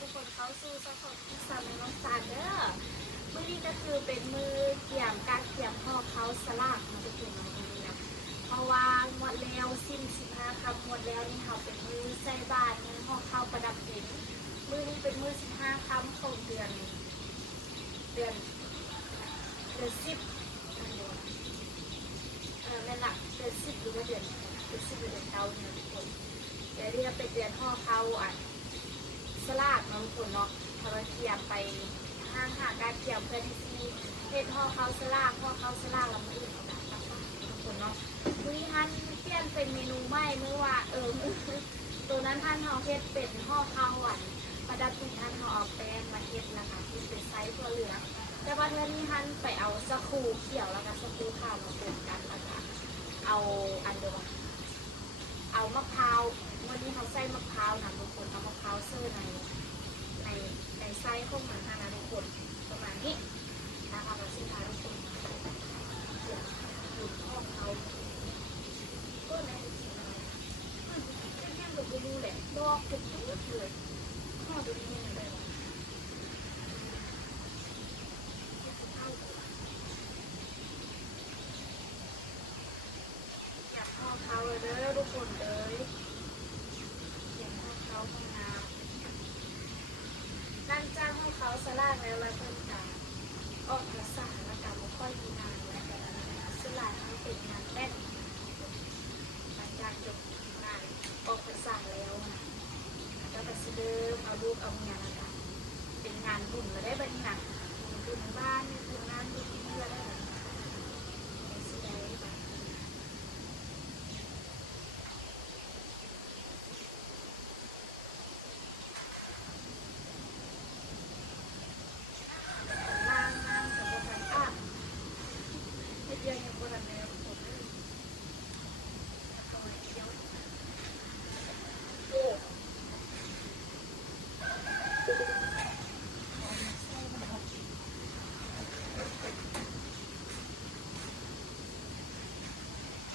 ทุกคนเขาสู่สปอร์ตที่สามในน้องสารเด้อมือนี้ก็คือเป็นมือเกี่ยมการเกี่ยมพ่อเขาสลากมาทุกคนในมือนี้นะเพราะว่าหมดแล้วสิ้นสิบห้าคำหมดแล้วนี่เขาเป็นมือใส่บาทมือห่อข้าวประดับดินมือนี้เป็นมือสิบห้าคำของเดือน เดือนเดือนสิบเออนั่นแหละเดือนสิบหรือว่าเดือนเดือนสิบหรือเดือนเก้าเนี่ยทุกคนเดี๋ยวนี้เป็นเดือนห่อข้าวอะ สลากเนาะทุกคนเนาะพอเราเทียมไปห้างหาการเทียมเพื่อที่ซีเฮ็ดห่อเขาวสลากห่อเขาวสลากแล้วมืออื่นเอาแบบมาฝากทุกคนเนาะมื้อนี้ท่านเปลี่ยนเป็นเมนูใหม่เมื่อว่าเออตัวนั้นท่านเฮาเฮ็ดเป็นห่อข้าวหวานประดับที่ท่านเฮาเอาแป้งมาเฮ็ดนะคะที่เป็นไซส์ตัวเหลืองแต่ว่าเทื่อนี้ท่านไปเอาสกูเขียวแล้วก็สกูขาวมาปนกันแล้วก็เอาอันเดียว เอามะพร้าววันนี้เขาใส่มะพร้าวนะทุกคนเอามะพร้าวเสื้อในในในไส้ของมันนะทุกคนประมาณนี้นะคะเราสิพาทุกคนดูข้องเขาก็ในจริงๆนะมันแค่แบบดูแหละดอกเป็นตุ๊ดเลยข้อดูนี่ยังไงวะอยากข้อเขาเลยเด้อทุกคนเลย เขียนให้เขาห้องน้ำนั่นจ้างให้เขาสลากแล้วแล้วเพิ่นกาออกภาษาแล้วกาบ่ค่อยมีงานแล้วแต่สลากให้เป็นงานเต้นหลังจากจบงานออกภาษาแล้วนะแล้วก็สิเดิมเอาลูกเอาเมียแล้วกันเป็นงานบุญมาได้บัดนี้นะบุญบ้านบุญงานบุญเพื่อได้แบบนี้เป็นสิได้บัดนี้ ล่างน้ำกับบันอะเฮ็ดเยอะอย่างบันแล้วผมเลยเอาไว้เดี๋ยวโอ้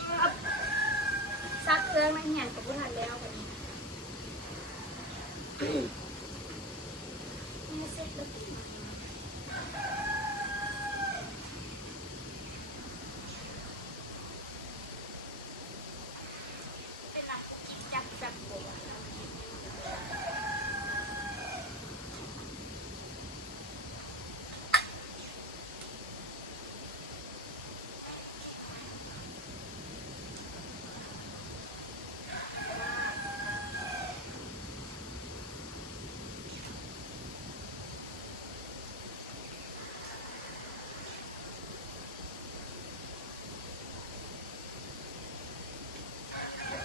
ครับซักเครื่องไม่เหี่ยนกับบุทันแล้วแบบนี้ ไม่เสร็จแล้วพี่มา เป็นหลักจับจับบัว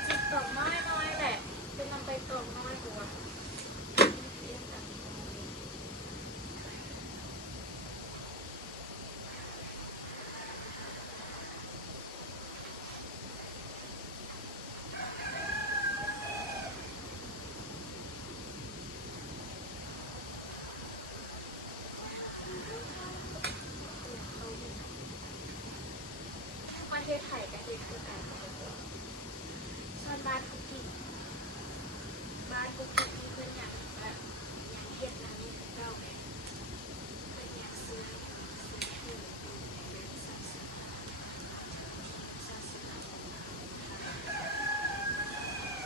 จิบกล่องน้อยน้อยแหละเป็นนำไปกล่องน้อยบัวประเทไทยกับประเทศคือกันส่วนบ้านคุกกี้บ้านคุกกี้ที่เพื่อนอยากแบบอยากเฮ็ดนะนี่คือเก้าแม่เพื่อนอยากซื้อซื้อที่เป็นสัตว์สัตว์สัตว์สัตว์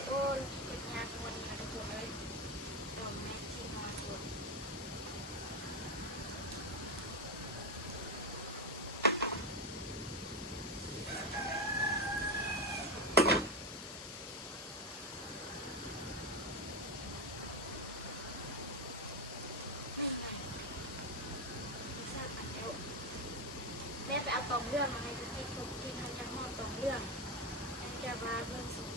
โอ้ยเป็นยากวันนี้นะทุกคนเลยดอกแม่ที่นอนบน แม่ไปเอาตองเรื่องมาให้ทุกที่ทุกที่ทำยังหอดตองเรื่องแอนจะมาเพิ่มสูง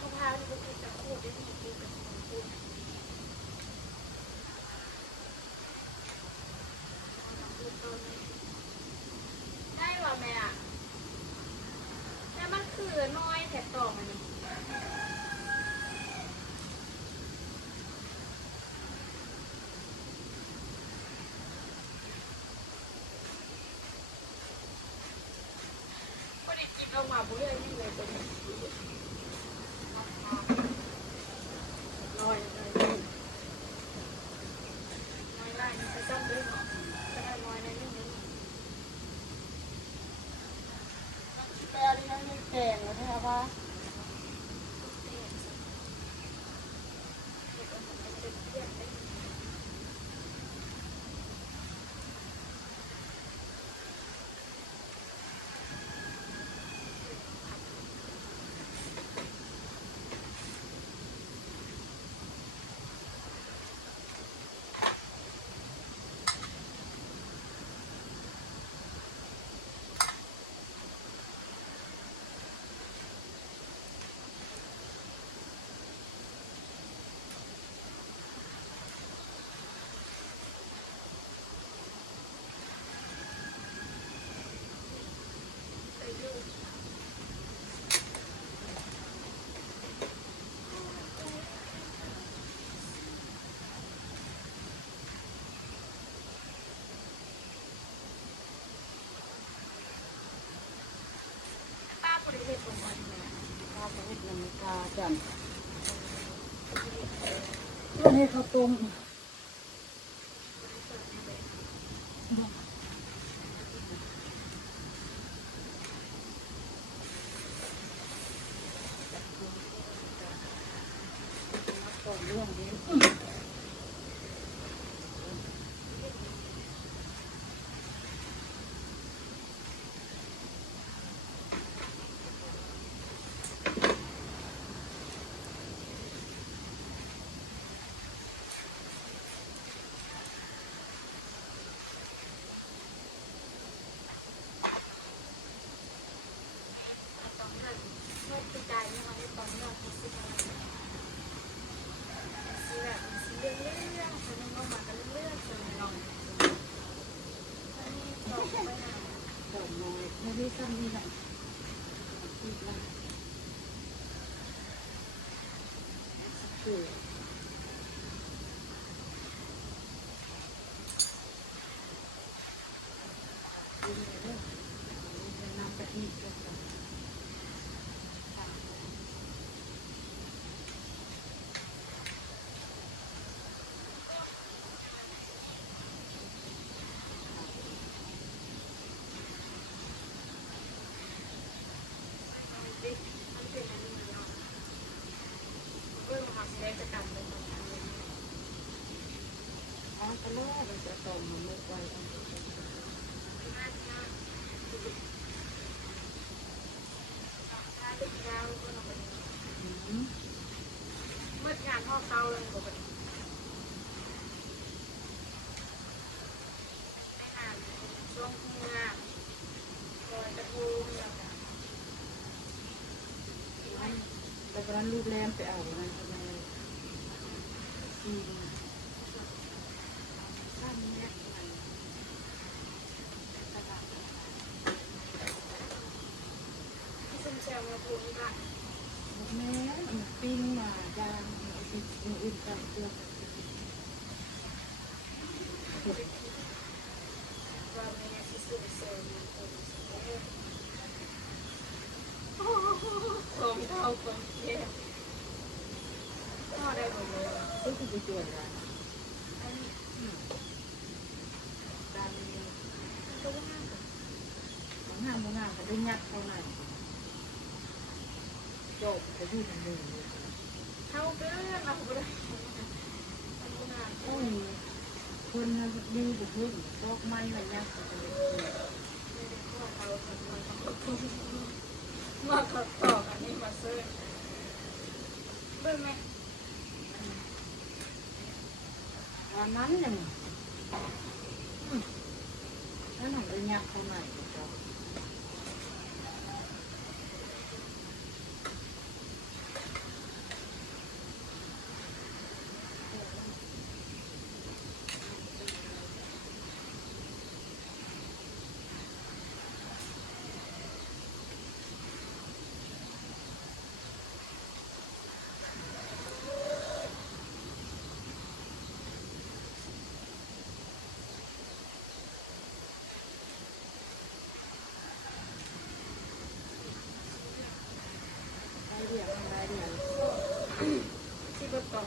มะพร้าวที่พวกพี่จะขูดได้ที่พี่เป็นคนขูดได้ว่ะแม่อะแต่มันคือน้อยแถบตองอันนี้ก็ได้กินเอามาบุเรื่อยนี่ เลยตัวนี้ ราคา น้อยเลย น้อยได้นี่จะต้องด้วยเนาะจะได้น้อยในเรื่องนี้ แต่อันนี้ยังแกงเลยนะคะว่า ป้าบริเวณตรงนี้นะ ข้าวเห็ดน้ำกาจันตัวนี้ข้าวต้มต้มเรื่องนี้ ตอนนั้นเมื่อปีกายนี่ มาได้ตอนนี้เราคิดซื้อมาซื้อแบบซื้อเรื่องเรื่องๆซื้อองมากันเรื่องๆซื้อน้องอันนี้ตกไปไหนต้มน้อยไม่ได้ซ้ำนี่แหละอีกแล้วคือน้ำกะทิก็จะ มันเป็นอันนี้เนาะเรื่องหักเล็กจะกันเป็นตรงนั้นเลย อ๋อก็เลือกเราจะ ต้มมันไม่ไว้อันนี้มากมากถ้าเป็นยาวก็ลงไปอืมเมื่องานพ่อเตาเลยปกติไม่อ่านช่วงงานลอยกระทงแล้วกันแต่วันนั้นลูกแรมไปเอานะทำไมอืม สั้นเนี่ยมันตลาดที่ซึมเซลมาปรุงละ แม่มันปิ้งมายาง อีกอื่นกันเตือนว่าแม่ที่ซึมเซลมาปรุงขอ คือจวนละ อันนี้ การ ก็ว่ากัน ของห้างมงานก็ได้ยัดเท่าไหร่จบจะอยู่ในมือ เข้าเกินเราไม่ได้ทำงาน โอ้ยคนดีบุกขึ้นดอกไม้มันยัด ไม่ได้พ่อเขาทำงานมาขัดต่ออันนี้มาซื้อเบิ่งไหม วันนั้นหนึ่งแล้วหนังได้ยัดเท่าไห ร่ต้อง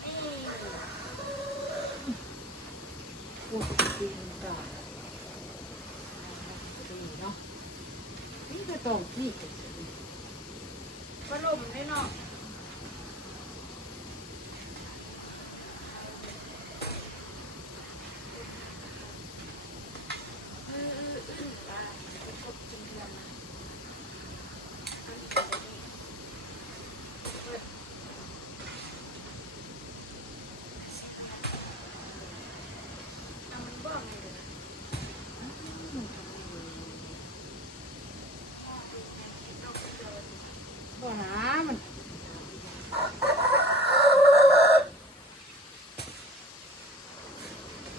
เอ้ย พูดจริงก่อนดีเนาะ นี่ก็ต้องที่กันสิ พัดลมด้วยเนาะอืออืออืออะไปกดกินเทียมนะอันนี้ก็ดีเปิดเอามันบ้องไงเดี๋ยวนะเอาไปเลย บ่หามัน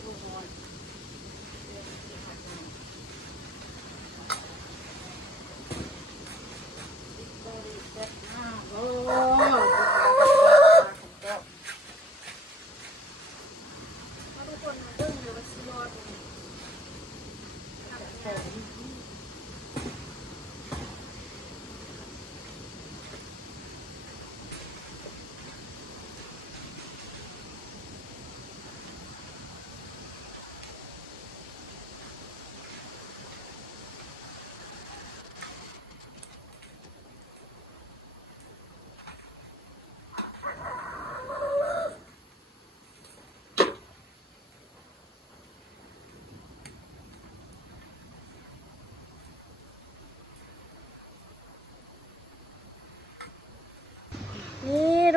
ลูกนอนเรียนที่หัดงานติดบริษัทห้าโอ้บุคลากรของเจ้า ถ้าทุกคนมาดึงเดี๋ยวมันสิรอดเลยทำ แต่ งาน นี่ นี่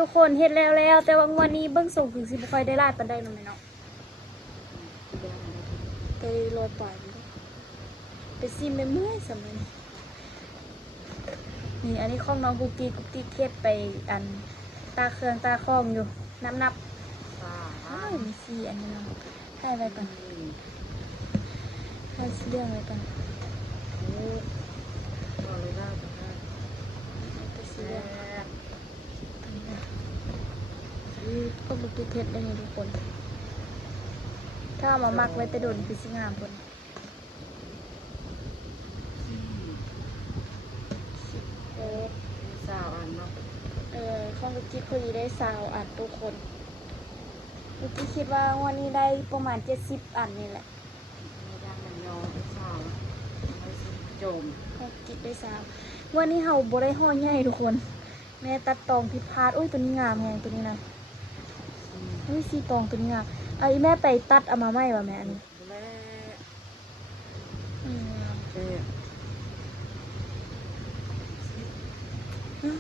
ทุกคนเฮ็ดแล้วแล้วแต่ว่างวันนี้เบิ่งส่งถึงสิบ่ค่อยได้ลาดปานใดนำเนาะไปรอยปล่อยมันเด้อไปซิมไปเมื่อยสำนี้นี่อันนี้ของน้องกุกกี้กุกกี้เฮ็ดไปอันตาเครื่องตาคองอยู่ นับนับสาอ้าวมีสี่อันนี้เนาะให้ไว้ก่อนอืมให้เรื่องไว้ก่อนโอ้ก็เลยได้ก็ได้ไปซื้อแซ่เรื่อง บ อันนี้นะ นี่ก็กุกกี้เฮ็ดได้นี่ทุกคน ถ้าเอามามักไว้แต่โดนคือสิงามพุ่นอืมเออมีสาวอันเนาะเออข้องลูกกี้คุยได้สาวอันทุกคนลูกกี้คิดว่างวันนี้ได้ประมาณเจ็ดสิบอันนี่แหละมีดังมันยอมีสาวไม่สิโจมข้องกิ๊ได้สาววันนี้เฮาบ่ได้ห่อใหญ่ทุกคน แม่ตัดตองผิดพลาดอุ้ยตัวนี้งามแฮงตัวนี้นะ อืมอุ้ยสีตองตัวนี้งามเอาอีแม่ไปตัดเอามาไหมวะแม่อันนี้และอืมงามแซ่บฮะ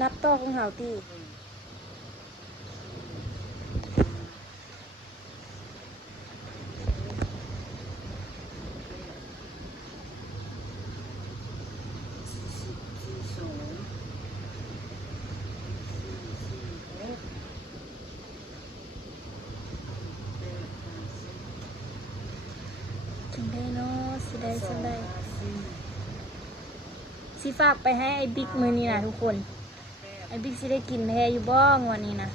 นับต่อของเฮาตี อืมสี่สิบสี่สองสี่สี่หกแปดห้าสิบ จังได้เนาะ สิได้สสิองได้ห้าสี่สิฝากไปให้ไอ้บิ๊กมือนี้นะทุกคน ไอ้บิ๊กสิได้กินแพอยู่บ้องวันนี้นะ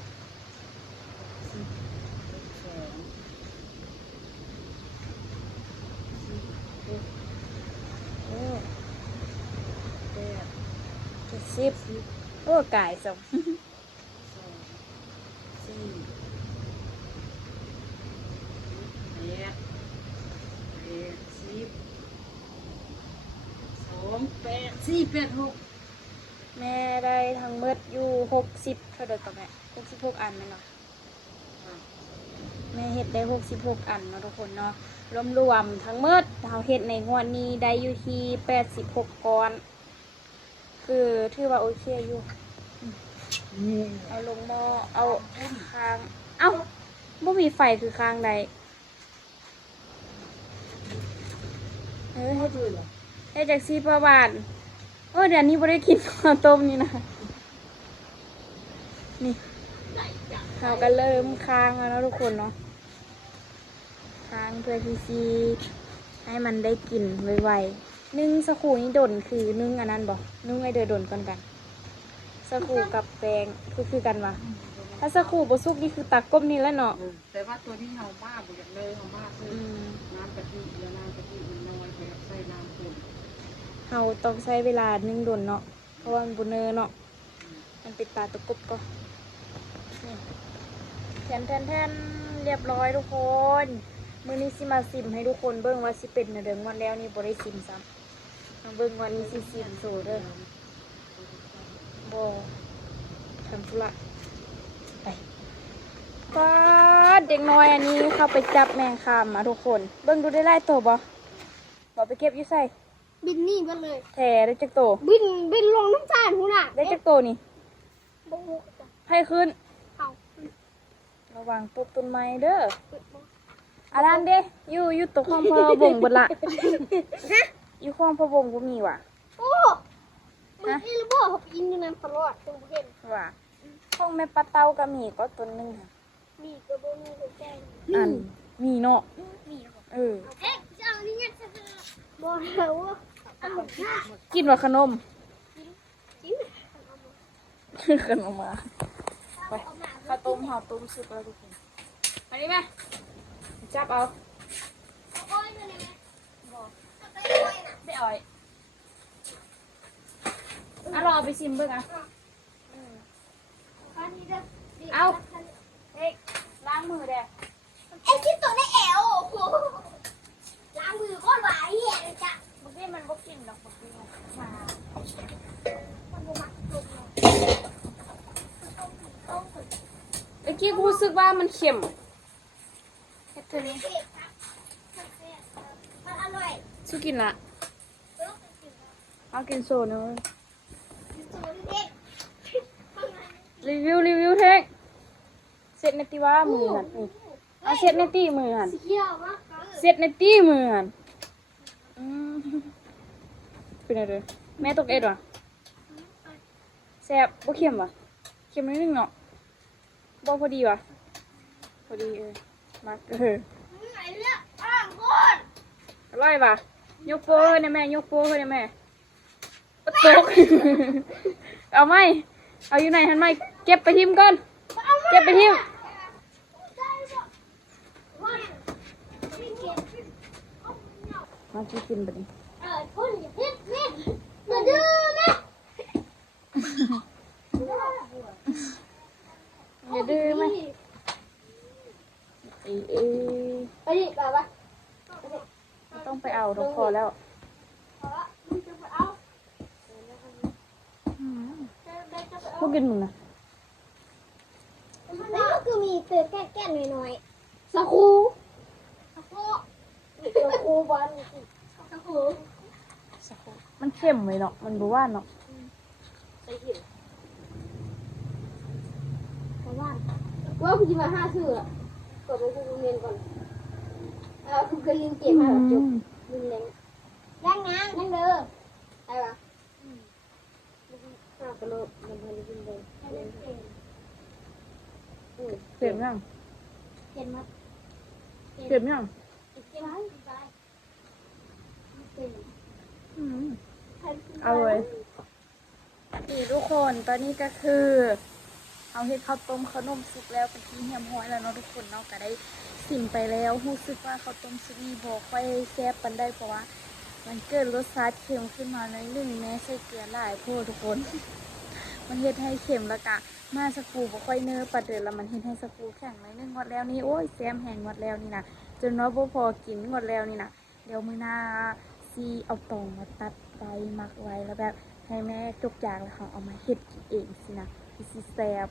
โอ้เจ็ดสิบโอ้กายสอง สองสี่แปดแปดสิบสอง แปดสี่แปดหกแม่ได้ทั้งเมดอยู่หกสิบเท่าเดิมกับแม่หกสิบหกอันไหมเนาะอะแม่เฮ็ดได้หกสิบหกอันเนาะทุกคนเนาะรวมรวมๆทั้งเมดเราเฮ็ดในงวดนี้ได้อยู่ที่แปดสิบหกก้อน คือถือว่าโอเคอยู่นี่เอาลงหม้อเอาคาง เอ้าบ่มีไฟคือข้างใดเออเฮ็ดคือเหรอเฮ็ดจากซีประวานโอ้เดี๋ยวนี้บ่ได้กินข้าวต้มนี่นะ นี่เราก็เริ่มค้างแล้วเนาะทุกคนเนาะค้างเพื่อที่ซีให้มันได้กลิ่นไวๆนึ่งสกครูนี่ดนคือนึ่งอันนั้นบ่นึ่งไอเดือดนก่อนกันสกครูกับแปงคือคือกันวะถ้าสกครูบ่สุกนี่คือตักก้มนี่แล้วเนาะเออแต่ว่าตัวที่เฮามากบ่อยากเลยเฮามากคืออืมน้ำกะทิแล้วน้ำกะทิมันน้อยไปใส่น้ำข้น เราต้องใช้เวลานึ่งดนเนาะ เพราะว่ามันบุเนอเนาะ มันเป็นปลาตะกุบก็แทนแทนแทนเรียบร้อยทุกคน มือนี้สิมาซิมให้ทุกคนเบิ่งว่าสิเป็นเดิมวันแล้วนี่บ่ได้ซิมซ้ำมาเบิ่งวันนี้สิซิมสูเด้อบ่ทำธุระไปก็เด็กน้อยอันนี้เข้าไปจับแมงคามมาทุกคน เบิ่งดูได้ไล่ตัวบ่บ่ไปเก็บยู่ใส่ บินนี่ไปเลยแท้ได้จักโตวบินบินลงน้ำตาลหุ่นอะได้จักโตวนี่บุกบุกจ้ะให้ขึ้น เอาระวังปลูกต้นไม้เด้อปิดบุกอารันเด้อยู่อยู่ตรงข้องพะบงบนละอยู่ข้องพะบงบ่มีว่ะ โอ้มึงอีลูกบ่เขาอินอยู่นั่นตลอดจนบ่เห็นว่ะข้องแม่ปลาเต้าก็มีก็ต้นหนึงค่ะมีกระโบมีกระแจงอันมีเนาะมีครับเออ เอ๊ะจะเอานี่ยังจะบ่แล้วว่าเอา กินว่าขนมจิ้มขนมมาไปข้าวต้มห่อต้มสุกแล้วทุกคนอันนี้ไหมจับเอาโอ้ยนั่นไงได้อ่อยอะรอไปชิมเบิ่งอะอันนี้จะเอาเฮ้ยล้างมือเด้ไอ้คิดตัวในแอวโอ้โหล้างมือก้อนหวายเหี้ยเลยจ้ะบางที มันบ่กินดอกบางทีมันชามันบ่มักลงเลยเมื่อกี้กูรู้สึกว่ามันเค็มเฮ็ดเท่านี้มันอร่อยสู้กินละเอากินโซนเลยรีวิวรีวิวเทคเสร็จในตีว่ามือหันเอาเสร็จในตีมือหันเขียวมากเสร็จในตีมือหันอืม เป็นอะไรแม่ตกเอ็ดวะแซ่บบ่เค็มวะเค็มนิดนึงเนาะบ่พอดีวะพอดีเออมักเออไหนเลือกอ่างโคตรอร่อยปะยกโป้ให้นะแม่ยกโป้ให้นะแม่ปะตกเอาไหมเอาอยู่ไหนหันไหมเก็บไปทิมก่อน เก็บไปทิมได้บ่ว่าไม่เก็บมาช่วยกินไปดิ เออคนอย่าเพ็ดเพ็ดมาดื้อนะ อย่าดื้อไหมเอ้ยเอ้ย ไปดิแบบว่า ไม่ต้องไปเอาเราพอแล้ว เพราะว่ามึงจะไปเอาจะได้จะไป พ วเอากกินมึงนะแล้วก็คือมีเตือแก้ๆหน่อยๆสักครูสักครูสักครูบอลสักครูสักครู่มันเข้มเลยเนาะมันบหว่านเนาะใส่หินเพราะว่าว่าคุณจะมาห้าชื่ออะกดไปกูเรียนก่อนเออคุณเคยลิงเกมมาแบบจบลิงเล้งยังงยังยังเด้ออะไรวะ ข้าวกระโหลกมันเป็นลิงเสร็มยังเห็นมั้ยเค็มยังเห็นมั้ยอืมเอาเลยนี่ทุกคนตอนนี้ก็คือเอาเห็ดข้าวต้มข้าวนมสุกแล้วเป็นที่เหี่ยมห้อยแล้วเนาะทุกคนเนาะก็ได้สิ่มไปแล้วรู้สึกว่าข้าวต้มสุกนี่บอกค่อยแซ่บปันได้เพราะว่า มันเกิดรสชาติเค็มขึ้นมาหน่อยหนึงแม้ใส่เกลือหลายโพดทุกคน มันเฮ็ดให้เค็มแล้วก็มาสกูบ่ค่อยเนื้อปัดเดือดแล้วมันเฮ็ดให้สกูแข็งหน่อยหนึ่งงดแล้วนี่โอ้ยแซมแห้งงดแล้วนี่นะจนว่าบ่พอกินงดแล้วนี่นะเดี๋ยวมื้อหน้าซีเอาตองมาตัดไว้หมักไว้แล้วแบบให้แม่ทุกอยางแล้วเขาเอามาเฮ็ดกินเองสินะพี่สิแซบ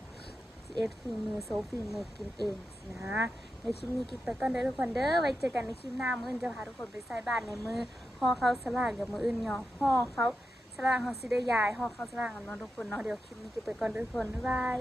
สิเอ็ดฝีมือโซฝีมือกินเองสินะในคลิปนี้กินไปก่อนเด้อทุกคนเด้อไว้เจอกันในคลิปหน้ามื้อจะพาทุกคนไปใส่บ้านในมือ ห่อเขาสลากเดี๋ยวมืออื่นเนาะห่อเขาสลากเขาสิได้ยายห่อเขาสลากกันเนาะทุกคนเนาะเดี๋ยวคลิปนี้กินไปก่อนทุกคนบ๊ายบาย